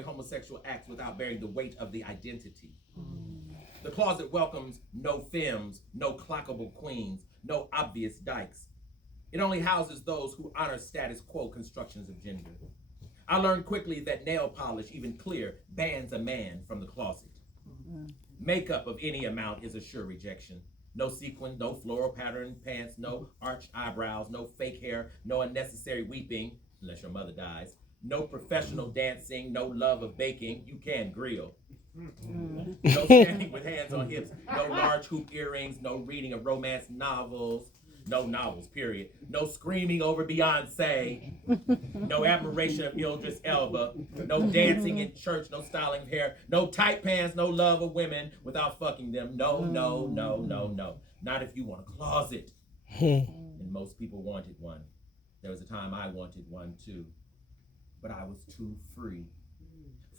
homosexual acts without bearing the weight of the identity. The closet welcomes no femmes, no clockable queens, no obvious dykes. It only houses those who honor status quo constructions of gender. I learned quickly that nail polish, even clear, bans a man from the closet. Makeup of any amount is a sure rejection. No sequin, no floral pattern pants, no arched eyebrows, no fake hair, no unnecessary weeping, unless your mother dies. No professional dancing, no love of baking, you can grill. No standing with hands on hips, no large hoop earrings, no reading of romance novels, no novels, period. No screaming over Beyonce, no admiration of Idris Elba, no dancing in church, no styling of hair, no tight pants, no love of women without fucking them. No, no, no, no, no. Not if you want a closet. And most people wanted one. There was a time I wanted one too, but I was too free.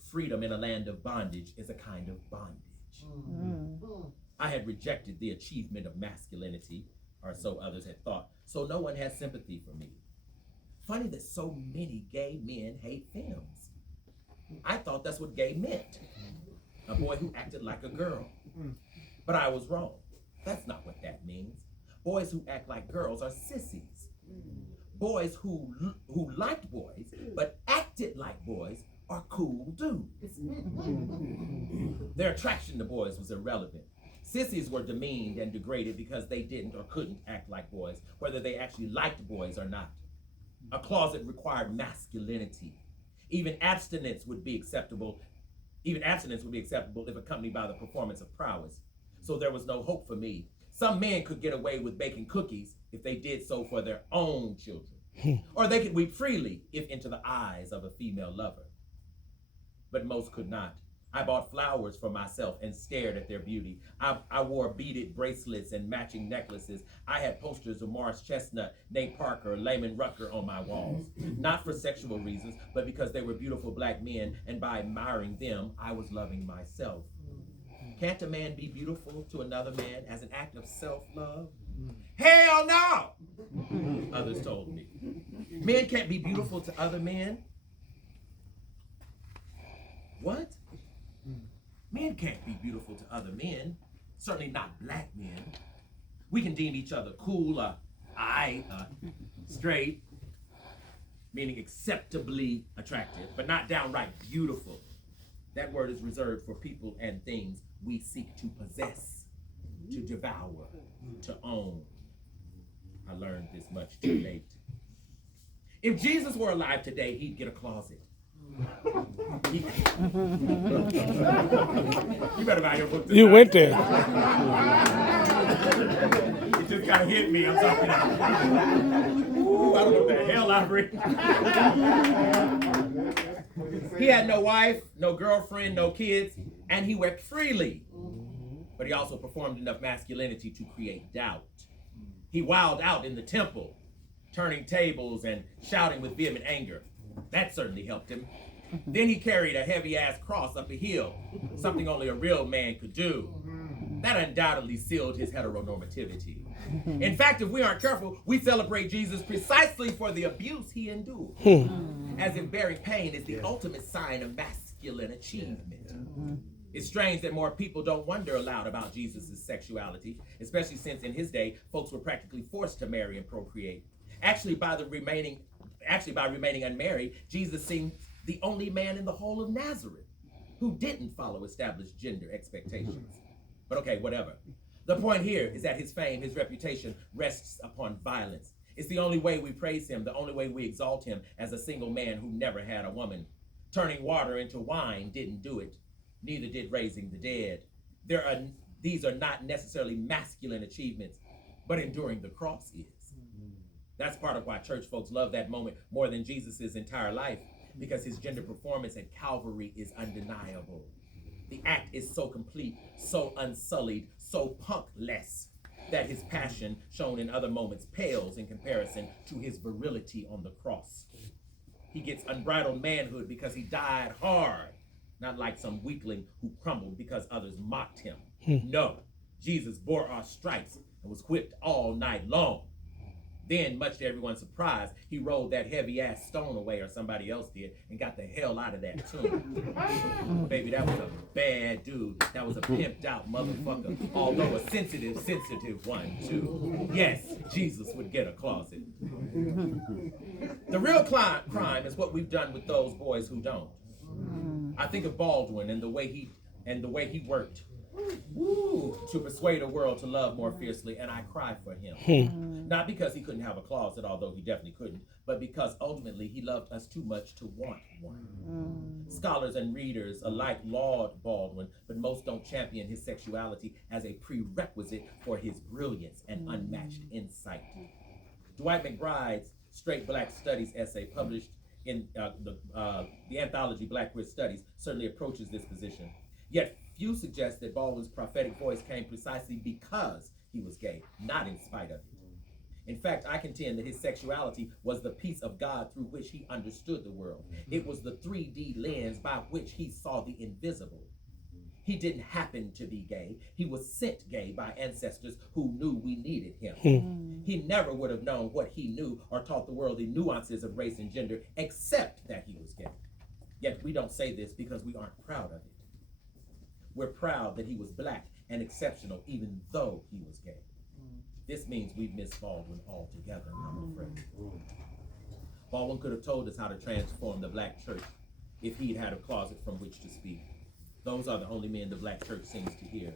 Freedom in a land of bondage is a kind of bondage. I had rejected the achievement of masculinity, or so others had thought, so no one had sympathy for me. Funny that so many gay men hate femmes. I thought that's what gay meant. A boy who acted like a girl. But I was wrong. That's not what that means. Boys who act like girls are sissies. Boys who liked boys, but acted like boys, are cool dudes. Their attraction to boys was irrelevant. Sissies were demeaned and degraded because they didn't or couldn't act like boys, whether they actually liked boys or not. A closet required masculinity. Even abstinence would be acceptable if accompanied by the performance of prowess. So there was no hope for me. Some men could get away with baking cookies if they did so for their own children. Or they could weep freely if into the eyes of a female lover. But most could not. I bought flowers for myself and stared at their beauty. I wore beaded bracelets and matching necklaces. I had posters of Morris Chestnut, Nate Parker, Layman Rucker on my walls. Not for sexual reasons, but because they were beautiful black men, and by admiring them, I was loving myself. Can't a man be beautiful to another man as an act of self-love? Hell no! Others told me. Men can't be beautiful to other men. What? Men can't be beautiful to other men, certainly not black men. We can deem each other cool, straight, meaning acceptably attractive, but not downright beautiful. That word is reserved for people and things we seek to possess, to devour, to own. I learned this much too late. If Jesus were alive today, he'd get a closet. You better buy your book. You went there. It just kind of hit me. I'm sorry. Ooh, I don't know what the hell I read. He had no wife, no girlfriend, no kids, and he wept freely. But he also performed enough masculinity to create doubt. He wowed out in the temple, turning tables and shouting with vehement anger. That certainly helped him. Then he carried a heavy-ass cross up a hill, something only a real man could do. That undoubtedly sealed his heteronormativity. In fact, if we aren't careful, we celebrate Jesus precisely for the abuse he endured, as if bearing pain is the ultimate sign of masculine achievement. It's strange that more people don't wonder aloud about Jesus' sexuality, especially since in his day, folks were practically forced to marry and procreate. Actually, by remaining unmarried, Jesus seemed the only man in the whole of Nazareth who didn't follow established gender expectations. But okay, whatever. The point here is that his fame, his reputation rests upon violence. It's the only way we praise him, the only way we exalt him as a single man who never had a woman. Turning water into wine didn't do it. Neither did raising the dead. These are not necessarily masculine achievements, but enduring the cross is. That's part of why church folks love that moment more than Jesus' entire life, because his gender performance at Calvary is undeniable. The act is so complete, so unsullied, so punkless, that his passion, shown in other moments, pales in comparison to his virility on the cross. He gets unbridled manhood because he died hard, not like some weakling who crumbled because others mocked him. No, Jesus bore our stripes and was whipped all night long. Then, much to everyone's surprise, he rolled that heavy-ass stone away, or somebody else did, and got the hell out of that tomb. Baby, that was a bad dude. That was a pimped-out motherfucker. Although a sensitive one, too. Yes, Jesus would get a closet. The real crime is what we've done with those boys who don't. I think of Baldwin and the way he worked to persuade a world to love more fiercely, and I cry for him. Not because he couldn't have a closet, although he definitely couldn't, but because ultimately he loved us too much to want one. Scholars and readers alike laud Baldwin, but most don't champion his sexuality as a prerequisite for his brilliance and unmatched insight. Dwight McBride's Straight Black Studies essay, published in the anthology Black Queer Studies, certainly approaches this position. Yet few suggest that Baldwin's prophetic voice came precisely because he was gay, not in spite of it. In fact, I contend that his sexuality was the piece of God through which he understood the world. It was the 3D lens by which he saw the invisible. He didn't happen to be gay. He was sent gay by ancestors who knew we needed him. He never would have known what he knew or taught the world the nuances of race and gender, except that he was gay. Yet we don't say this because we aren't proud of it. We're proud that he was black and exceptional, even though he was gay. This means we've missed Baldwin altogether, I'm afraid. Baldwin could have told us how to transform the black church if he'd had a closet from which to speak. Those are the only men the black church seems to hear.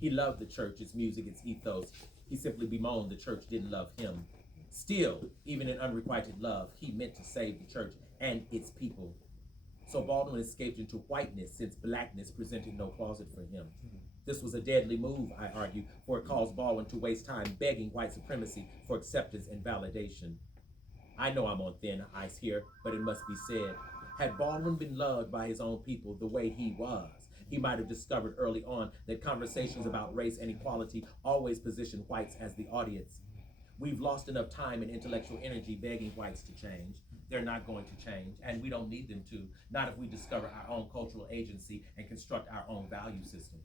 He loved the church, its music, its ethos. He simply bemoaned the church didn't love him. Still, even in unrequited love, he meant to save the church and its people. So Baldwin escaped into whiteness since blackness presented no closet for him. This was a deadly move, I argue, for it caused Baldwin to waste time begging white supremacy for acceptance and validation. I know I'm on thin ice here, but it must be said. Had Baldwin been loved by his own people the way he was, he might have discovered early on that conversations about race and equality always position whites as the audience. We've lost enough time and intellectual energy begging whites to change. They're not going to change, and we don't need them to, not if we discover our own cultural agency and construct our own value system.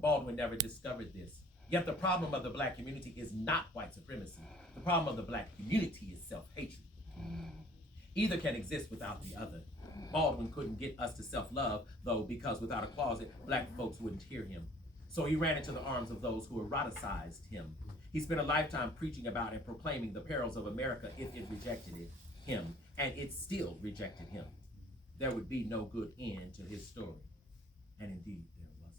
Baldwin never discovered this. Yet the problem of the black community is not white supremacy. The problem of the black community is self-hatred. Either can exist without the other. Baldwin couldn't get us to self-love, though, because without a closet, black folks wouldn't hear him. So he ran into the arms of those who eroticized him. He spent a lifetime preaching about and proclaiming the perils of America if it rejected him, and it still rejected him. There would be no good end to his story. And indeed, there wasn't.